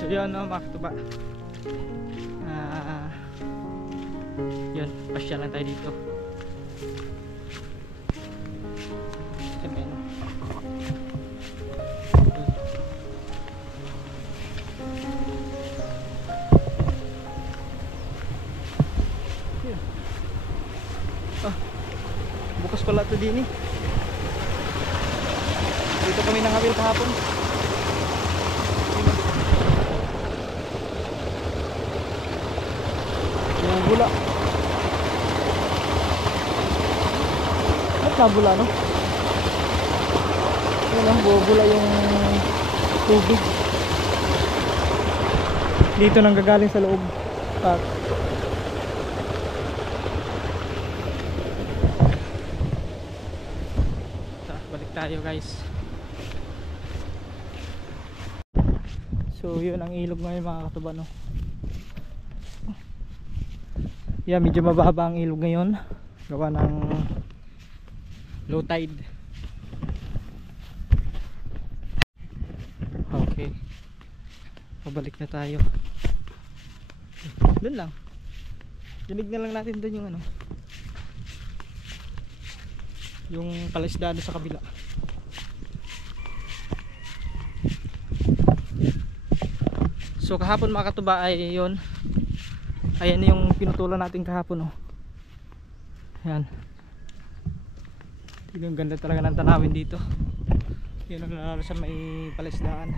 So yun, no, mga katuba, yun, pasya lang tayo dito. Bukas pala ito din eh. Dito kami nangawil kahapon. Yung bula. At nabula, no? Yun ang bubula yung tubig. Dito nang gagaling sa loob. Balik tayo, guys. So yun ang ilog ngayon, mga katuba, no? Yeah, medyo mababa ang ilog ngayon gawa ng low tide. Okay, pabalik na tayo. Doon lang, dinig na lang natin doon yung ano, yung palaisdaan sa kabila. So kahapon, mga katuba, ay yun, ayan yung pinutulan natin kahapon, oh. Ayan, yung ganda talaga ng tanawin dito. Yun ang nanalo sa may palaisdaan,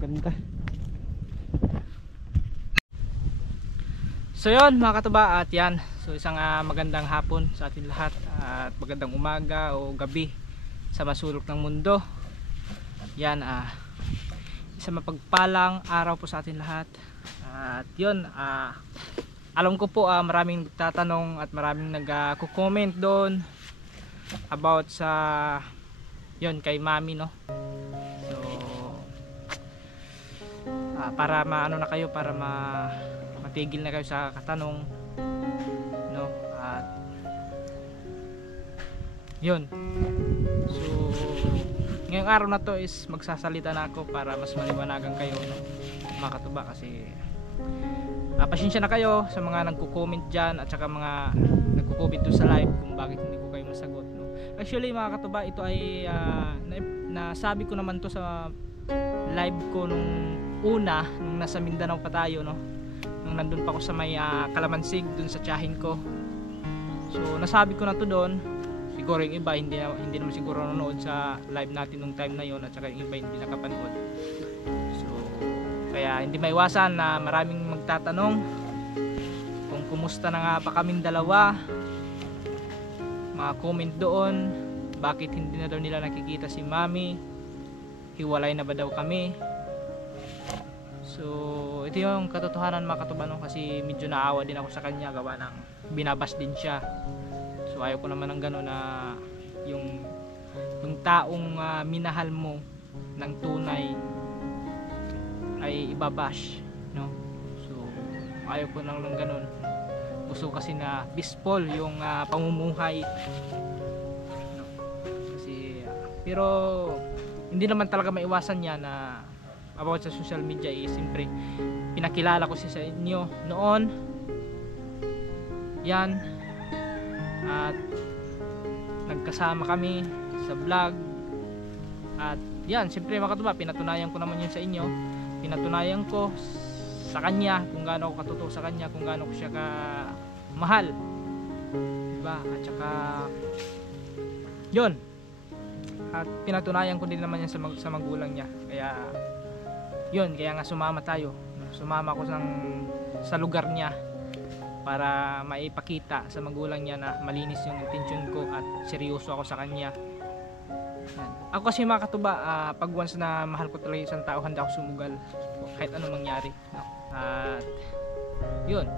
ganda. So yun, mga katuba, at yan, so isang magandang hapon sa atin lahat, at magandang umaga o gabi sa masulok ng mundo. Yan, isang mapagpalang araw po sa atin lahat. At yun, alam ko po maraming nagtatanong at maraming nagko-comment doon about sa yun kay Mami, no? So para maano na kayo, para matigil na kayo sa katanong, no? At yun, so ngayong araw na to is magsasalita na ako para mas maliwanagan kayo, no, mga katuba, kasi pasensya na kayo sa mga nagko-comment dyan at saka mga nagko-comment doon sa live kung bakit hindi ko kayo masagot, no? Actually, mga katuba, ito ay nasabi ko naman to sa live ko nung una, nung nasa Mindanao pa tayo, no? Nung nandun pa ako sa may Kalamansig, dun sa tiyahin ko. So nasabi ko na to doon. Siguro yung iba hindi naman siguro nanonood sa live natin nung time na yon, at saka yung iba hindi nakapanood. So kaya hindi maiwasan na maraming magtatanong kung kumusta na nga ba kaming dalawa. Mga comment doon, bakit hindi na daw nila nakikita si Mami, hiwalay na ba daw kami. So ito yung katotohanan, mga katuba, no? Kasi medyo naawa din ako sa kanya gawa ng binabas din siya. So ayaw ko naman ng gano'n na yung taong minahal mo ng tunay ay ibabash, no? So ayaw ko nang ganun. Gusto kasi na peaceful yung pamumuhay, no? Kasi pero hindi naman talaga maiwasan yan na about sa social media. Siyempre pinakilala ko siya sa inyo noon yan, at nagkasama kami sa vlog, at yan, siyempre mga katuba, pinatunayan ko naman yun sa inyo. Pinatunayan ko sa kanya kung gaano ako katotoo sa kanya, kung gaano ko siya ka mahal, diba? At saka yun, at pinatunayan ko din naman yan sa magulang niya. Kaya yun, kaya nga sumama tayo, sumama ko sa lugar niya para maipakita sa magulang niya na malinis yung intensyon ko at seryoso ako sa kanya. Yan. Ako kasi mga katuba, pag once na mahal ko talaga isang tao, handa ako sumugal kahit anong mangyari, no? At yun,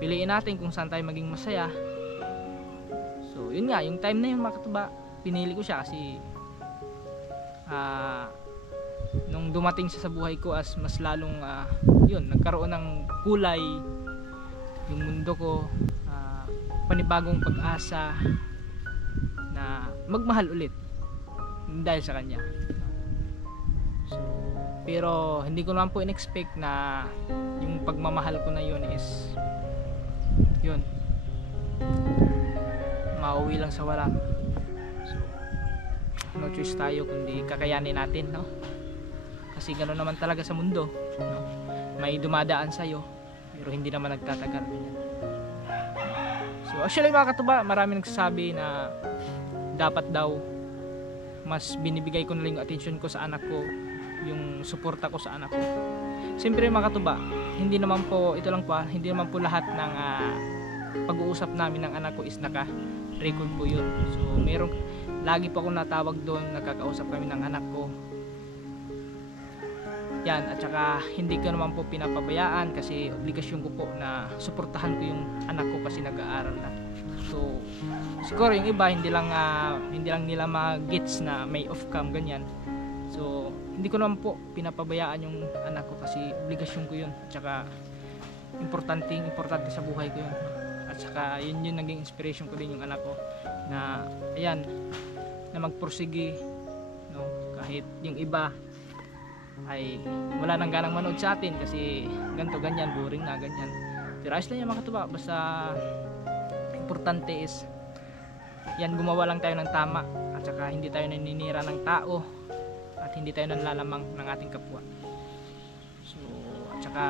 piliin natin kung saan tayo maging masaya. So yun nga, yung time na yun mga katuba, pinili ko siya kasi nung dumating siya sa buhay ko, as mas lalong yun, nagkaroon ng kulay yung mundo ko, panibagong pag-asa na magmahal ulit dahil sa kanya. So pero hindi ko naman po in-expect na yung pagmamahal ko na yun is yun, mauwi lang sa wala. So no choice tayo kundi kakayanin natin, no? Kasi gano'n naman talaga sa mundo, no? May dumadaan sa'yo pero hindi naman nagtatagal. So actually mga katuba, marami nagsasabi na dapat daw mas binibigay ko na lang yung attention ko sa anak ko, yung suporta ko sa anak ko. Siyempre mga katuba, hindi naman po, ito lang po, hindi naman po lahat ng pag-uusap namin ng anak ko is naka-record po yun. So merong, lagi po akong natawag doon, nagkakausap kami ng anak ko. Yan, at saka hindi ko naman po pinapabayaan kasi obligasyon ko po na suportahan ko yung anak ko kasi nag-aaral na. So siguro yung iba hindi lang nila mag-gets na may off-cam ganyan. So hindi ko naman po pinapabayaan yung anak ko kasi obligasyon ko yun. At saka importante sa buhay ko yun. At saka yun yung naging inspiration ko din yung anak ko na ayan, na magpursige, no? Kahit yung iba ay wala nang ganang manood sa atin kasi ganto ganyan, boring na ganyan. Pero ayos lang yan mga katuba, basta importante is yan, gumawa lang tayo ng tama at saka hindi tayo naninira ng tao at hindi tayo nanlalamang ng ating kapwa. So at saka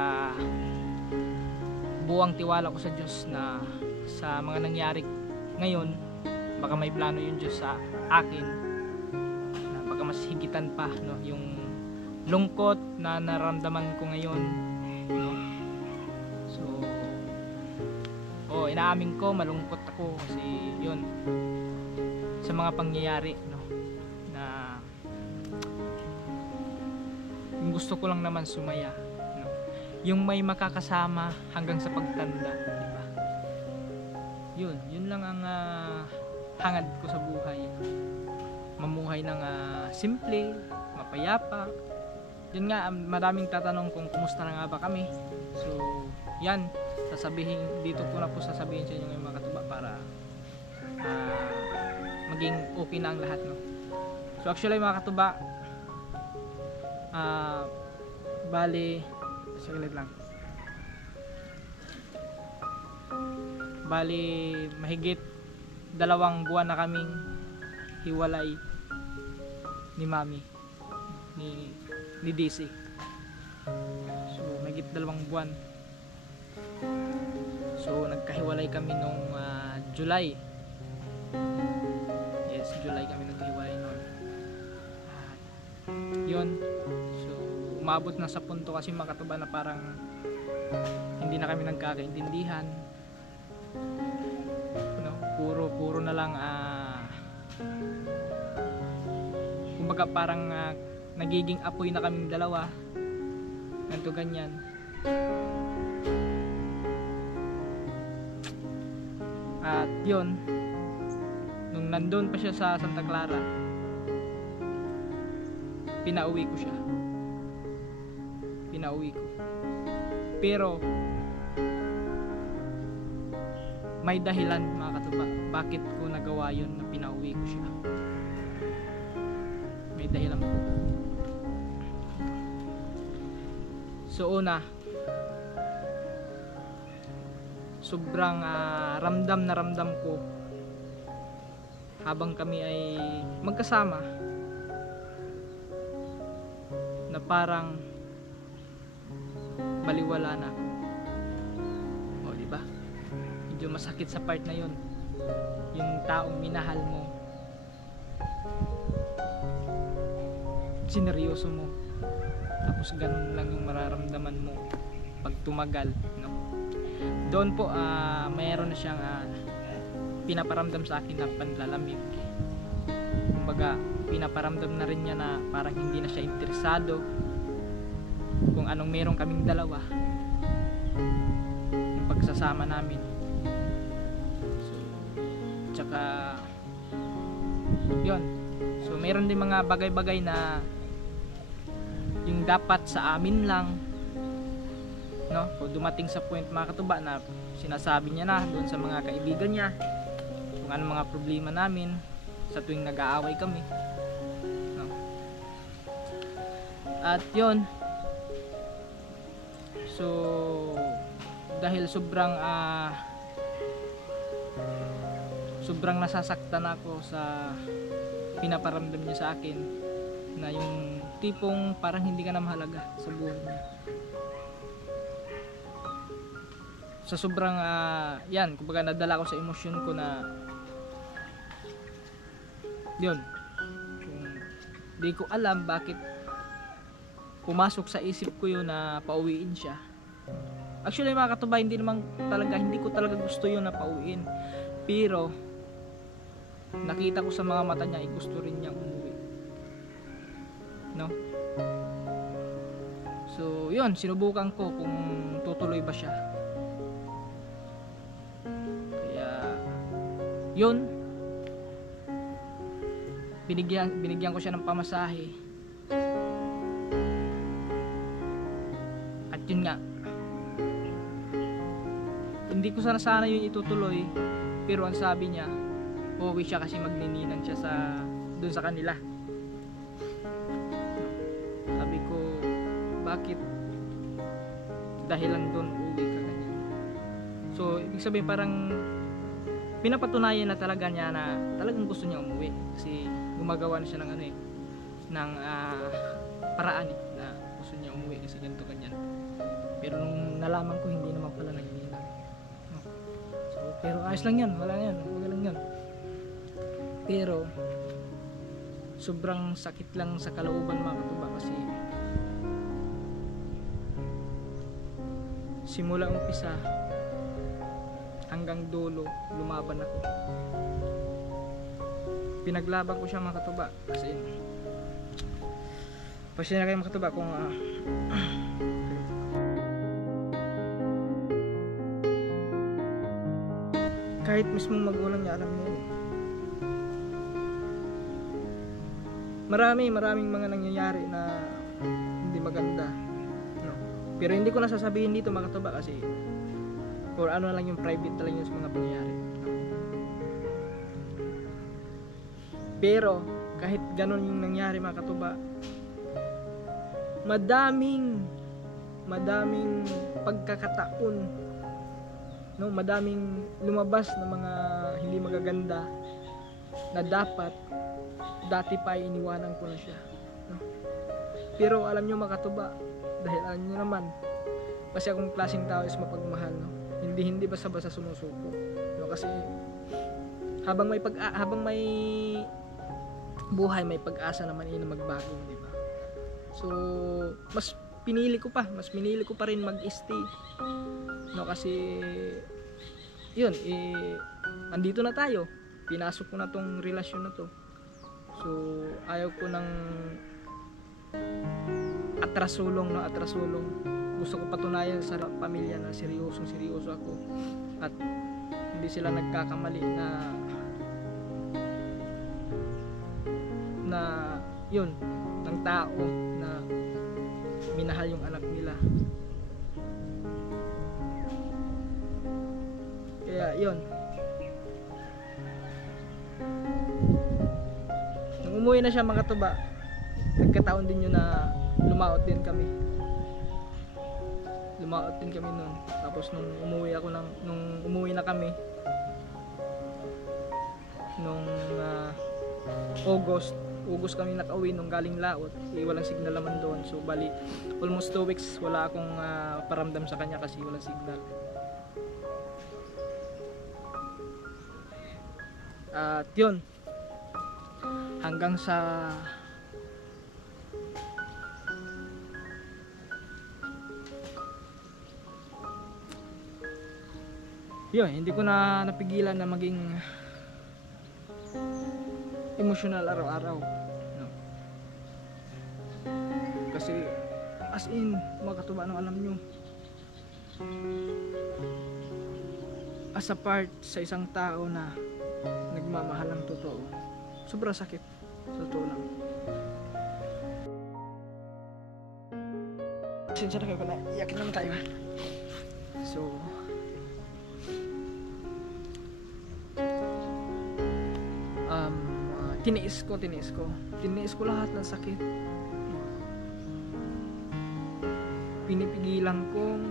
buwang tiwala ko sa Diyos na sa mga nangyari ngayon, baka may plano yung Diyos sa akin na baka mas higitan pa, no, yung lungkot na naramdaman ko ngayon, no? So inaamin ko malungkot ako kasi yun sa mga pangyayari, no, na yung gusto ko lang naman sumaya, no? Yung may makakasama hanggang sa pagtanda, diba? Yun lang ang hangad ko sa buhay, mamuhay ng simple, mapayapa. Yun nga, maraming tatanong kung kumusta na nga ba kami. So yan, dito ko na po sasabihin sa inyo yung mga katuba para maging okay na ang lahat, no? So actually mga katuba, bali saglit lang, mahigit 2 buwan na kaming hiwalay ni Mami, ni DC. So mahigit 2 buwan. So nagkahiwalay kami nung July. Yes, July kami nagkahiwalay noon. Yun. So umabot na sa punto kasi mga katuba na parang hindi na kami nagkakaintindihan. No, puro na lang kumbaga parang nagiging apoy na kaming dalawa. Ganto ganyan. At yun, nung nandun pa siya sa Santa Clara, pinauwi ko siya. Pinauwi ko. Pero may dahilan mga katuba bakit ko nagawa yun na pinauwi ko siya. May dahilan po. So una, sobrang ramdam na ramdam ko habang kami ay magkasama na parang baliwala na ako. O di ba? Medyo masakit sa part na 'yon. Yung taong minahal mo, sineryoso mo, tapos ganun lang yung mararamdaman mo pag tumagal, no? Doon po mayroon na siyang pinaparamdam sa akin na panlalamig. Kumbaga pinaparamdam na rin niya na parang hindi na siya interesado kung anong meron kaming dalawa, yung pagsasama namin. So, tsaka yun, so meron din mga bagay-bagay na yung dapat sa amin lang, no? So dumating sa point mga katuba na sinasabi niya na doon sa mga kaibigan niya kung anong mga problema namin sa tuwing nag-aaway kami, no? At yun, so dahil sobrang nasasaktan ako sa pinaparamdam niya sa akin, na yung tipong parang hindi ka na mahalaga sa buhay niya. Sa sobrang yan, kumbaga nadala ko sa emosyon ko na yun, kung di ko alam bakit pumasok sa isip ko yun na pauwiin siya. Actually mga katuba, hindi ko talaga gusto yun na pauwiin, pero nakita ko sa mga mata niya, gusto rin niyang umuwi, no? So yun, sinubukan ko kung tutuloy ba siya. Kaya yun, binigyan ko siya ng pamasahe. At yun nga, hindi ko sana yun itutuloy, pero ang sabi niya, uuwi siya kasi magnininang siya doon sa kanila. Sabi ko, bakit dahilan doon uuwi ka ganyan? So ibig sabihin parang pinapatunayan na talaga niya na talagang gusto niya umuwi, kasi gumagawa na siya ng ng paraan na gusto niya umuwi kasi ganito ganyan. Pero nung nalaman ko, hindi naman pala nagninang, no? So pero ayos lang yan, wala lang yan. Pero sobrang sakit lang sa kalooban mga katuba, kasi simula umpisa hanggang dulo lumaban ako. Pinaglaban ko siya mga katuba, kasi pasensya na kayo mga katuba kung kahit mismo magulang niya alam niya yun. Maraming mga nangyayari na hindi maganda, no? Pero hindi ko nasasabihin dito mga katuba, kasi or ano lang yung private na lang yung mga pangyayari, no? Pero kahit ganun yung nangyari mga katuba, madaming pagkakataon, no? Madaming lumabas na mga hindi magaganda na dapat dati pa iniwanan ko na siya, no? Pero alam nyo mga katuba, dahil alam nyo naman, kasi akong klaseng tao is mapagmahal, no? Hindi basta-basta sumusuko, no? Kasi habang may buhay, may pag-asa naman na magbago, di ba? So mas pinili ko pa rin mag-stay, no? Kasi yun, andito na tayo, pinasok ko na tong relasyon na to. So ayaw ko ng atrasulong. Gusto ko patunayan sa pamilya na seryoso ako, at hindi sila nagkakamali na yun, ng tao na minahal yung anak nila. Kaya yun, nung umuwi na siya mga tuba, nagkataon din yun na lumaot din kami nun. Tapos nung umuwi na kami nung August kami nakauwi nung galing laot, walang signal naman doon. So bali almost 2 weeks wala akong paramdam sa kanya kasi walang signal. At yun, hanggang sa yun, hindi ko na napigilan na maging emotional araw-araw, no? Kasi as in, mga katuba, no, alam nyo, as a part sa isang tao na nagmamahal ng totoo, sobrang sakit, sa totoo lang. Sinsya na kayo pala, iyakin naman tayo. So tiniis ko lahat ng sakit. Pinipigilan kong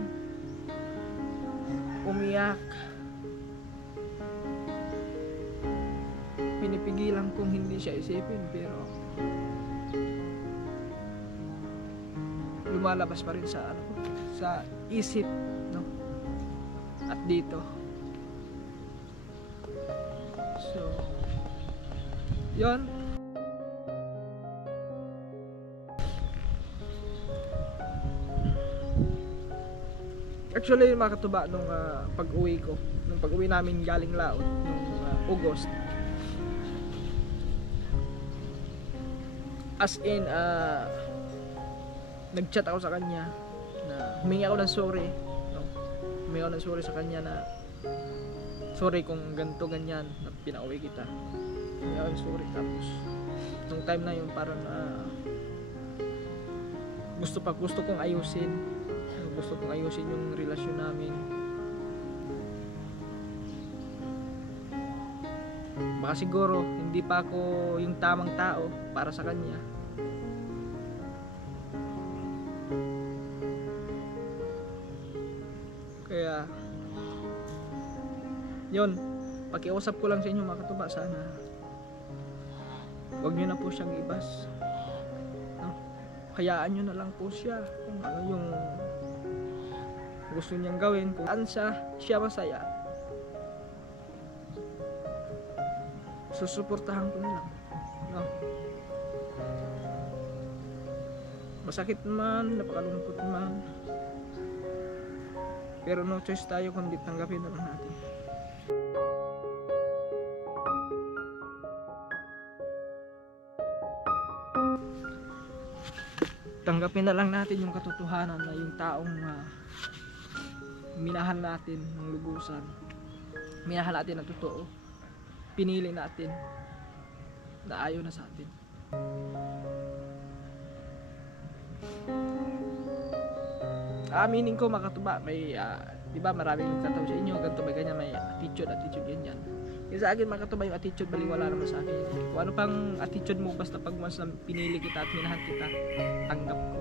umiyak, pinipigilan kong hindi siya isipin, pero lumalabas pa rin sa isip, no? At dito. So yun, actually mga katuba, nung pag-uwi namin galing laot nung August, as in nag-chat ako sa kanya na humingi ako ng sorry, no? Humingi ako ng sorry sa kanya na sorry kung ganito ganyan na pinauwi kita. Humingi ako ng sorry. Tapos nung time na yun parang gusto kong ayusin yung relasyon namin. Baka siguro hindi pa ako yung tamang tao para sa kanya. Kaya yun, pakiusap ko lang sa inyo mga katuba, sana huwag nyo na po siyang ibas, no? Hayaan nyo na lang po siya kung ano yung gusto niyang gawin, kung saan siya masaya, susuportahan ko na lang, no? Masakit man, napakalungkot man, pero no choice tayo kundi tanggapin na lang natin. Tanggapin na lang natin yung katotohanan na yung taong minahal natin ng lubusan, minahal natin ng totoo, pinili natin na ayaw na sa atin. Aminin ko mga katuba, may diba maraming nagtataw sa inyo, ganito ba ganyan, may attitude ganyan. Yung sa akin mga katuba, yung attitude baliwala naman sa akin. Kung ano pang attitude mo, basta pag once na pinili kita at minahal kita, tanggap ko.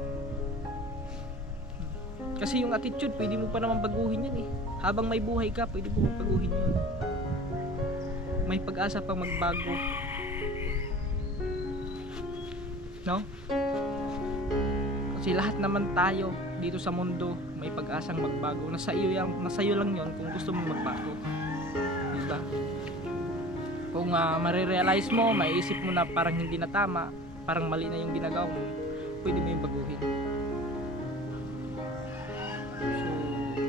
Kasi yung attitude, pwede mo pa naman baguhin yan eh. Habang may buhay ka, pwede mo baguhin yun. May pag-asa pang magbago, no? Kasi lahat naman tayo dito sa mundo may pag-asang magbago. Nasa iyo lang yon kung gusto mo magbago, diba? Kung marirealize mo, maiisip mo na parang hindi na tama, parang mali na yung ginagawa mo, pwede mo yung baguhin. So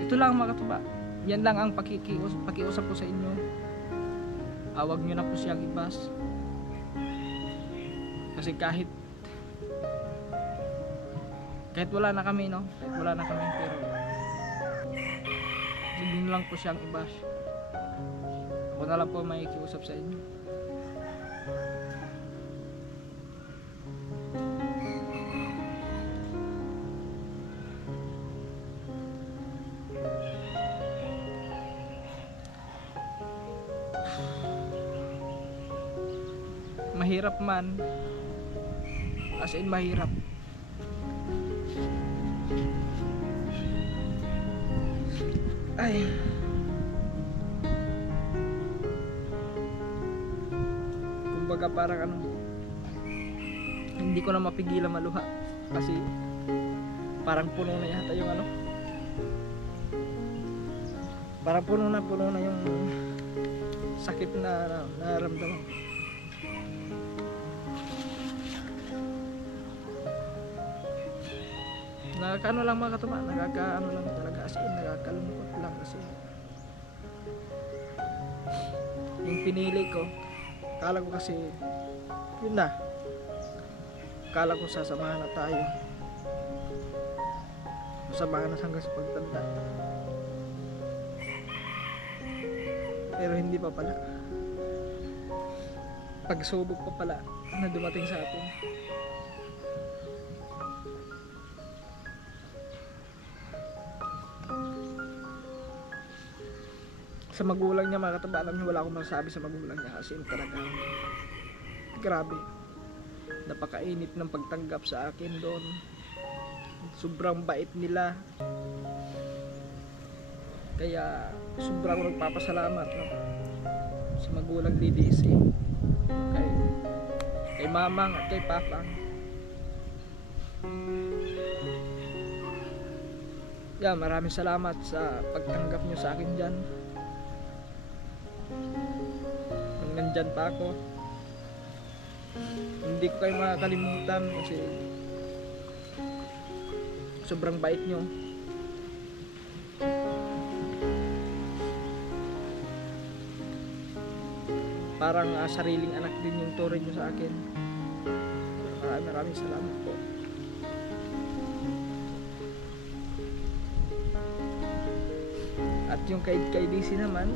ito lang mga katuba, yan lang ang pakiusap ko sa inyo. Huwag nyo na po siyang ibas, kasi kahit wala na kami, no? Kahit wala na kami, pero hindi lang po siyang ibas. Ako na lang po makikiusap sa inyo. mahirap man, as in mahirap. Ay, kumbaga parang ano, hindi ko na mapigilan maluha kasi parang puno na yata yung ano, parang puno na yung sakit na naramdaman. Nakakaano lang mga katuba, nakakaano lang talaga, as in nakakalungkot lang kasi yung pinili ko, kala ko kasi yun na, kala ko sasamahan na tayo, sasamahan na hanggang sa pagtanda, pero hindi pa pala. Pagsubok pa pala na dumating sa atin. Sa magulang niya mga kataba, alam niyo wala akong masasabi sa magulang niya kasi talagang grabe, napakainit ng pagtanggap sa akin doon, sobrang bait nila, kaya sobrang nagpapasalamat, no? Sa magulang ni DC, kay mamang at kay papang. Maraming salamat sa pagtanggap niyo sa akin dyan nung nandyan pa ako. Hindi ko kayo makakalimutan kasi sobrang bait nyo. Parang sariling anak din yung turing nyo sa akin. Maraming salamat po. At yung kay DC naman,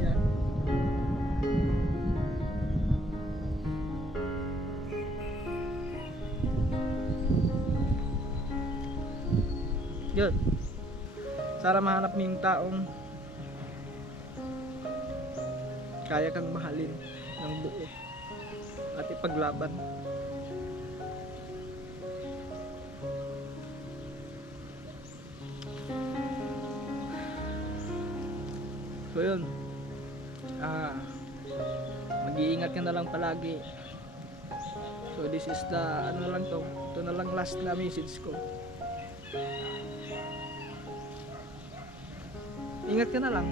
yan. Yun. Sana mahanap mo yung taong kaya kang mahalin ng buo at ipaglaban. So yun, mag-iingat ka na lang palagi. So this is the ano na lang to, ito na lang last na message ko. Ingat ka na lang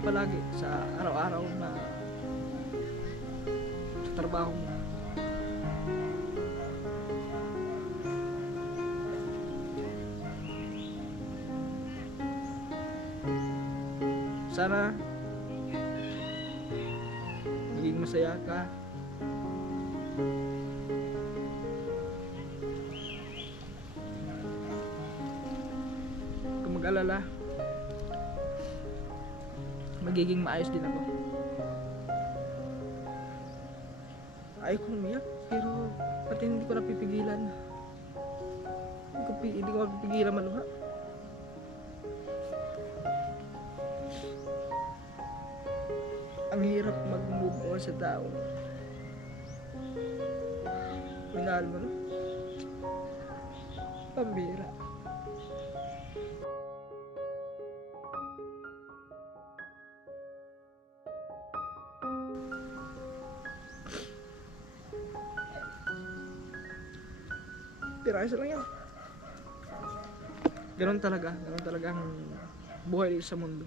palagi sa araw-araw na sa trabaho mo. Sana maging masaya ka. Kung mag-alala, magiging maayos din ako. Ayaw kong umiyak, pero pati hindi ko napipigilan. Hindi ko mapipigilan maluha. Ang hirap mag-move on sa tao. Minahal mo, no? Pambira. Piraso lang yan. Ganun talaga ang buhay dito sa mundo.